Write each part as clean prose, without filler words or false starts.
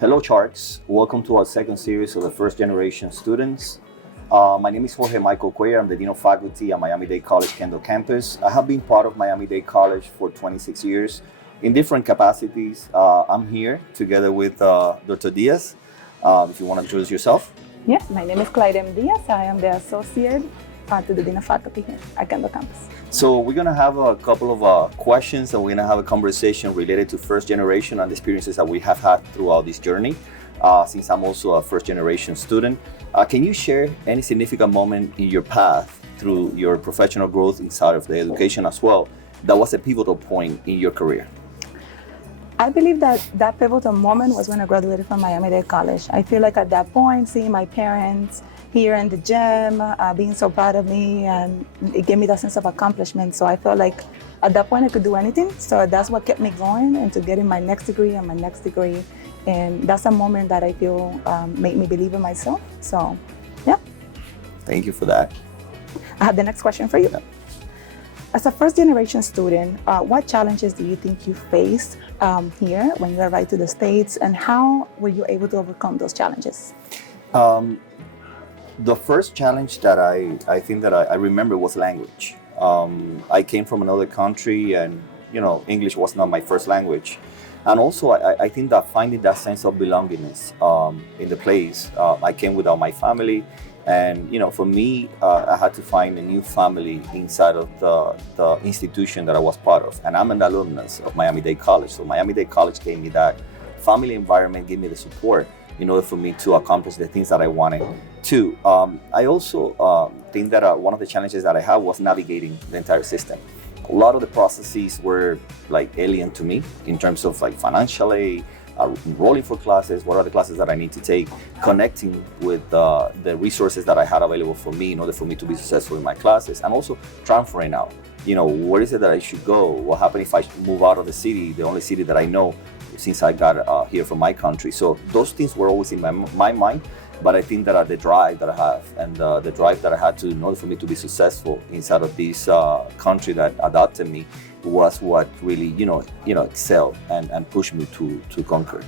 Hello, Sharks. Welcome to our second series of the first generation students. My name is Jorge Michael Cuellar. I'm the Dean of Faculty at Miami-Dade College Kendall Campus. I have been part of Miami-Dade College for 26 years in different capacities. I'm here together with Dr. Diaz. If you want to introduce yourself. Yes, my name is Clyde Diaz. I am the associate to the Dean of Faculty here at Kendall Campus. So we're going to have a couple of questions, and we're going to have a conversation related to first generation and the experiences that we have had throughout this journey. Since I'm also a first generation student, can you share any significant moment in your path through your professional growth inside of the education as well that was a pivotal point in your career? I believe that pivotal moment was when I graduated from Miami-Dade College. I feel like at that point, seeing my parents here in the gym, being so proud of me, and it gave me that sense of accomplishment. So I felt like at that point I could do anything. So that's what kept me going into getting my next degree and my next degree. And that's a moment that I feel made me believe in myself. So, yeah. Thank you for that. I have the next question for you. Yeah. As a first generation student, what challenges do you think you faced here when you arrived to the States, and how were you able to overcome those challenges? The first challenge that I think that I remember was language. I came from another country, and English was not my first language. And also, I think that finding that sense of belongingness in the place. I came without my family, and for me, I had to find a new family inside of the institution that I was part of. And I'm an alumnus of Miami-Dade College, so Miami-Dade College gave me that family environment, gave me the support in order for me to accomplish the things that I wanted to. I also think that one of the challenges that I had was navigating the entire system. A lot of the processes were like alien to me in terms of like financially, enrolling for classes, what are the classes that I need to take, connecting with the resources that I had available for me in order for me to be successful in my classes, and also transferring out. Where is it that I should go? What happens if I move out of the city, the only city that I know since I got here from my country? So those things were always in my mind. But I think that the drive that I have and the drive that I had to, in order for me to be successful inside of this country that adopted me, was what really, excelled and pushed me to conquer.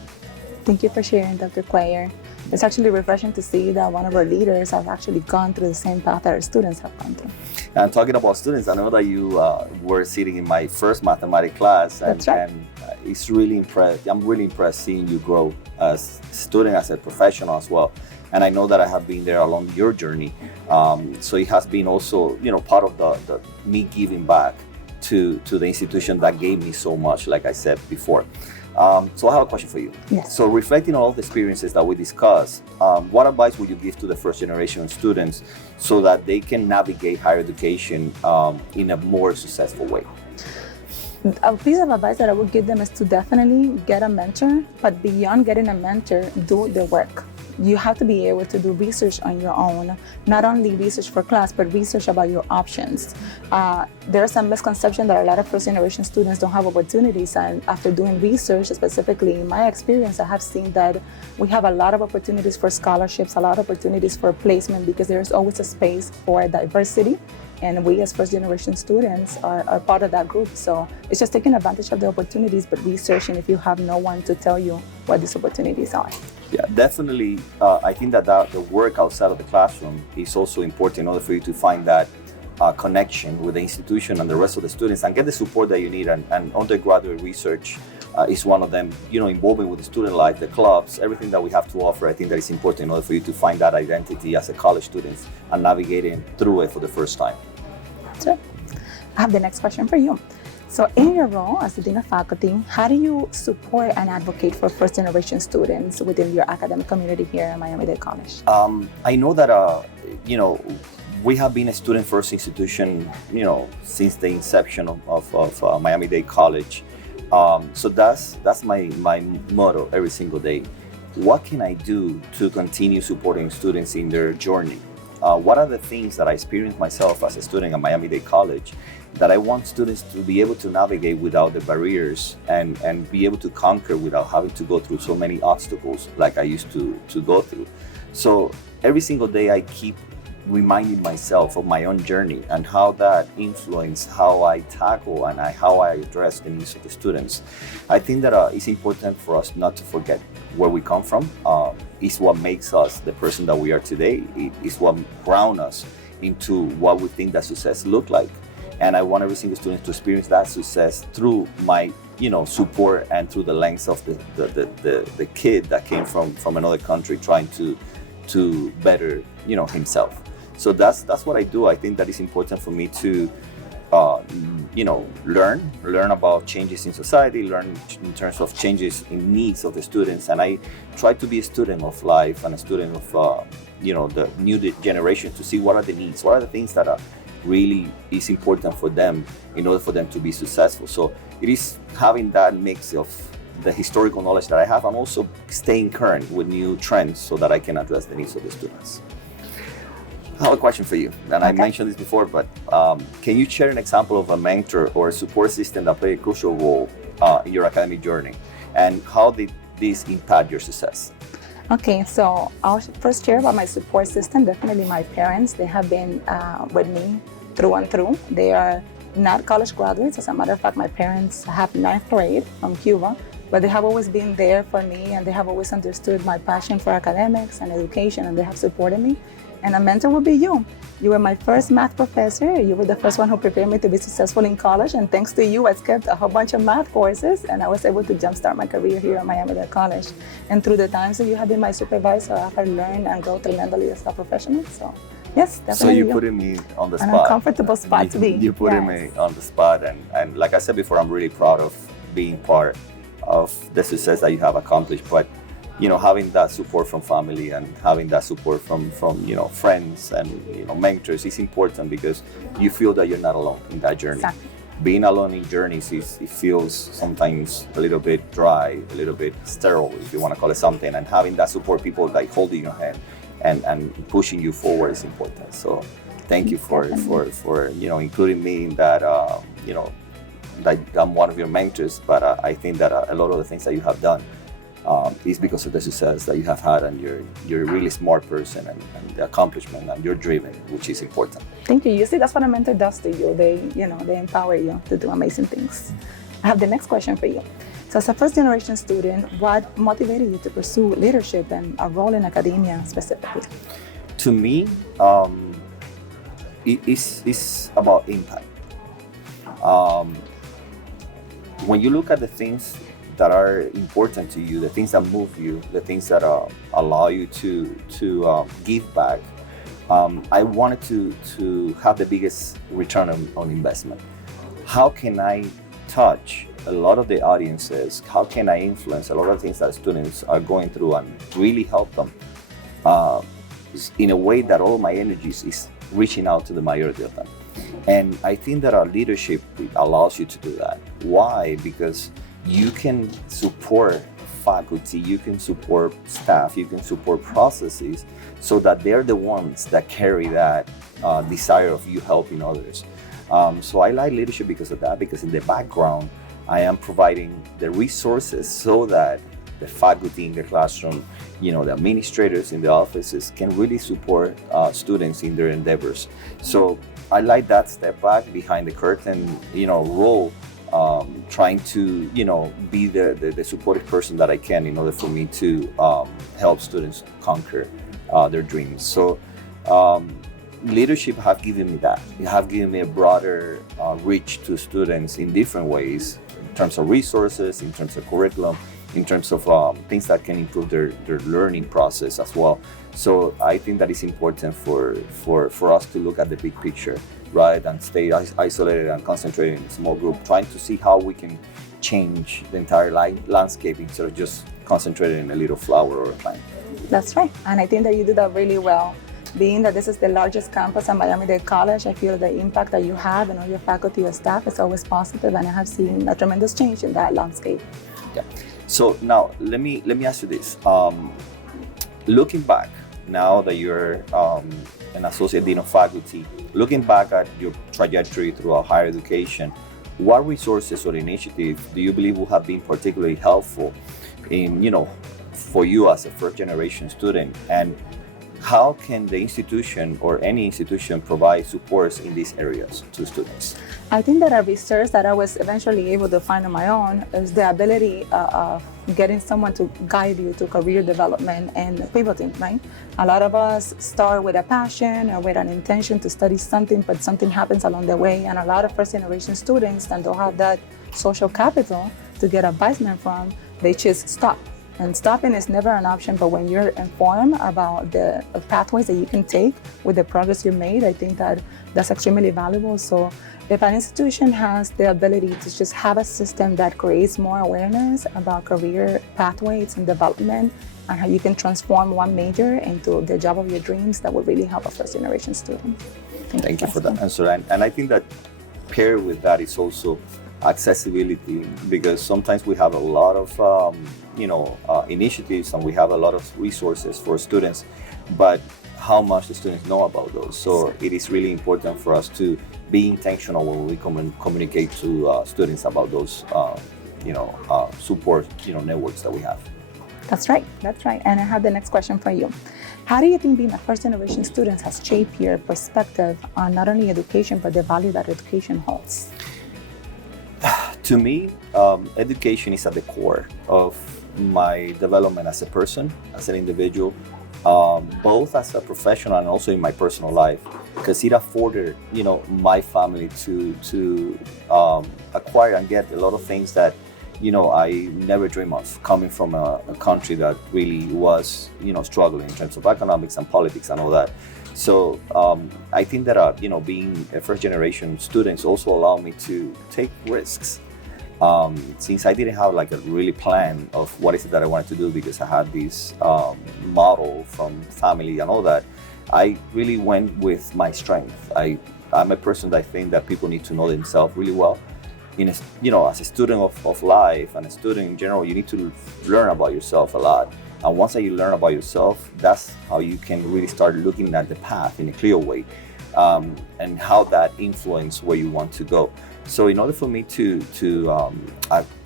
Thank you for sharing, Dr. Cuellar. It's actually refreshing to see that one of our leaders has actually gone through the same path that our students have gone through. And talking about students, I know that you were sitting in my first mathematics class, and, That's right. and it's really impressed. I'm really impressed seeing you grow as a student, as a professional as well. And I know that I have been there along your journey. So it has been also, part of the me giving back to the institution that gave me so much, like I said before. So I have a question for you. Yes. So reflecting on all the experiences that we discussed, what advice would you give to the first generation students so that they can navigate higher education in a more successful way? A piece of advice that I would give them is to definitely get a mentor, but beyond getting a mentor, do the work. You have to be able to do research on your own, not only research for class, but research about your options. There's some misconception that a lot of first generation students don't have opportunities, and after doing research, specifically in my experience, I have seen that we have a lot of opportunities for scholarships, a lot of opportunities for placement, because there's always a space for diversity. And we as first generation students are part of that group. So it's just taking advantage of the opportunities, but researching if you have no one to tell you what these opportunities are. Yeah, definitely. I think that the work outside of the classroom is also important in order for you to find that connection with the institution and the rest of the students and get the support that you need. And undergraduate research is one of them. Involvement with the student life, the clubs, everything that we have to offer. I think that is important in order for you to find that identity as a college student and navigating through it for the first time. Sure. I have the next question for you. So in your role as the Dean of Faculty, how do you support and advocate for first generation students within your academic community here at Miami-Dade College? I know that, we have been a student first institution, since the inception of Miami-Dade College. So that's my motto every single day. What can I do to continue supporting students in their journey? What are the things that I experienced myself as a student at Miami-Dade College that I want students to be able to navigate without the barriers and be able to conquer without having to go through so many obstacles like I used to go through. So every single day I keep reminding myself of my own journey and how that influenced how I tackle and how I address the needs of the students. I think that it's important for us not to forget where we come from. It's what makes us the person that we are today. It is what ground us into what we think that success look like. And I want every single student to experience that success through my support and through the lens of the kid that came from another country trying to better himself. So that's what I do. I think that it's important for me to learn about changes in society, learn in terms of changes in needs of the students, and I try to be a student of life and a student of the new generation to see what are the needs, what are the things that are really is important for them in order for them to be successful. So it is having that mix of the historical knowledge that I have and also staying current with new trends so that I can address the needs of the students. I have a question for you, and I mentioned this before, but can you share an example of a mentor or a support system that played a crucial role in your academic journey, and how did this impact your success? Okay, so I'll first share about my support system. Definitely my parents, they have been with me through and through. They are not college graduates. As a matter of fact, my parents have ninth grade from Cuba, but they have always been there for me, and they have always understood my passion for academics and education, and they have supported me. And a mentor would be you. You were my first math professor. You were the first one who prepared me to be successful in college. And thanks to you, I skipped a whole bunch of math courses, and I was able to jumpstart my career here at Miami-Dade College. And through the times that you have been my supervisor, I have learned and grown tremendously as a professional. So yes, definitely. So you're putting me on the spot. An uncomfortable spot to be. You're putting me on the spot. And like I said before, I'm really proud of being part of the success that you have accomplished. But having that support from family and having that support from friends and mentors is important, because you feel that you're not alone in that journey. Exactly. Being alone in journeys it feels sometimes a little bit dry, a little bit sterile, if you want to call it something. And having that support, people like holding your hand and pushing you forward, is important. So thank you for including me in that. That I'm one of your mentors, but I think that a lot of the things that you have done is because of the success that you have had, and you're a really smart person, and the accomplishment, and you're driven, which is important. Thank you. You see, that's what a mentor does to you. They empower you to do amazing things. I have the next question for you. So as a first generation student, what motivated you to pursue leadership and a role in academia specifically? To me, it's about impact. When you look at the things that are important to you, the things that move you, the things that allow you to give back, I wanted to have the biggest return on investment. How can I touch a lot of the audiences? How can I influence a lot of things that students are going through and really help them in a way that all my energies is reaching out to the majority of them? And I think that our leadership allows you to do that. Why? Because you can support faculty, you can support staff, you can support processes, so that they're the ones that carry that desire of you helping others. So I like leadership because of that, because in the background, I am providing the resources so that the faculty in the classroom, the administrators in the offices can really support students in their endeavors. So I like that step back behind the curtain, role, trying to, be the supportive person that I can in order for me to help students conquer their dreams. So leadership have given me that. It have given me a broader reach to students in different ways, in terms of resources, in terms of curriculum, in terms of things that can improve their learning process as well. So I think that it's important for us to look at the big picture, rather than stay isolated and concentrated in a small group, trying to see how we can change the entire landscape instead of just concentrating in a little flower or a plant. That's right. And I think that you do that really well. Being that this is the largest campus at Miami-Dade College, I feel the impact that you have and all your faculty and staff is always positive, and I have seen a tremendous change in that landscape. Yeah. So now let me ask you this. Looking back, now that you're an associate dean of faculty, looking back at your trajectory throughout higher education, what resources or initiatives do you believe will have been particularly helpful in, for you as a first generation student? And how can the institution or any institution provide supports in these areas to students? I think that a research that I was eventually able to find on my own is the ability of getting someone to guide you to career development and pivoting, right? A lot of us start with a passion or with an intention to study something, but something happens along the way. And a lot of first generation students that don't have that social capital to get advisement from, they just stop. And stopping is never an option, but when you're informed about the pathways that you can take with the progress you made, I think that that's extremely valuable. So if an institution has the ability to just have a system that creates more awareness about career pathways and development and how you can transform one major into the job of your dreams, that would really help a first generation student. Thank you for that answer. And I think that paired with that is also accessibility, because sometimes we have a lot of initiatives and we have a lot of resources for students, but how much the students know about those. So it is really important for us to be intentional when we communicate to students about those support networks that we have. That's right. And I have the next question for you. How do you think being a first generation student has shaped your perspective on not only education, but the value that education holds? To me, education is at the core of my development as a person, as an individual, both as a professional and also in my personal life, because it afforded, my family to acquire and get a lot of things that, I never dreamed of, coming from a country that really was, struggling in terms of economics and politics and all that. So I think that, being a first generation students also allow me to take risks. Since I didn't have like a really plan of what is it that I wanted to do, because I had this model from family and all that, I really went with my strength. I'm a person that I think that people need to know themselves really well. As a student of life and a student in general, you need to learn about yourself a lot. And once that you learn about yourself, that's how you can really start looking at the path in a clear way, and how that influences where you want to go. So in order for me to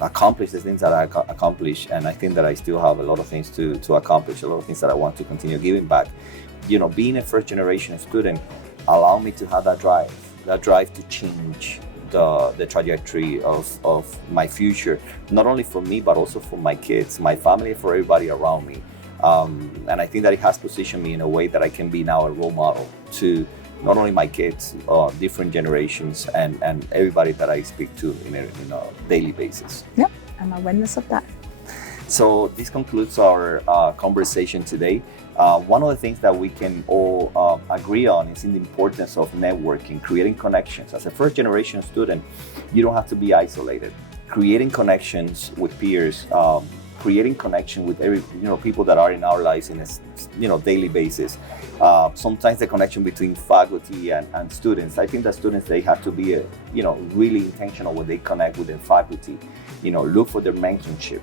accomplish the things that I accomplished, and I think that I still have a lot of things to accomplish, a lot of things that I want to continue giving back, being a first generation student allowed me to have that drive to change the trajectory of my future, not only for me, but also for my kids, my family, for everybody around me. And I think that it has positioned me in a way that I can be now a role model to not only my kids, different generations, and everybody that I speak to in a daily basis. Yep, I'm a witness of that. So this concludes our conversation today. One of the things that we can all agree on is in the importance of networking, creating connections. As a first generation student, you don't have to be isolated. Creating connections with peers, creating connection with people that are in our lives in a daily basis. Sometimes the connection between faculty and students. I think that students, they have to be really intentional when they connect with their faculty. Look for their mentorship.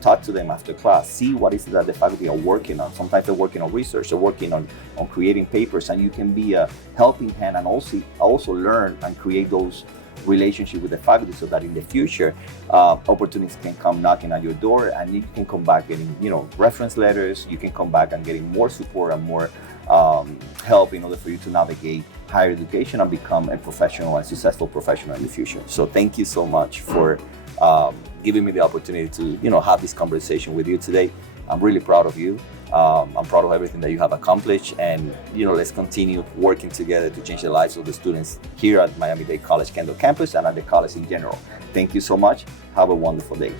Talk to them after class. See what is it that the faculty are working on. Sometimes they're working on research. They're working on creating papers, and you can be a helping hand and also learn and create those relationship with the faculty, so that in the future opportunities can come knocking at your door, and you can come back getting reference letters. You can come back and getting more support and more help in order for you to navigate higher education and become a professional and successful professional in the future. So thank you so much for giving me the opportunity to have this conversation with you today. I'm really proud of you. I'm proud of everything that you have accomplished, and let's continue working together to change the lives of the students here at Miami-Dade College Kendall campus and at the college in general. Thank you so much. Have a wonderful day.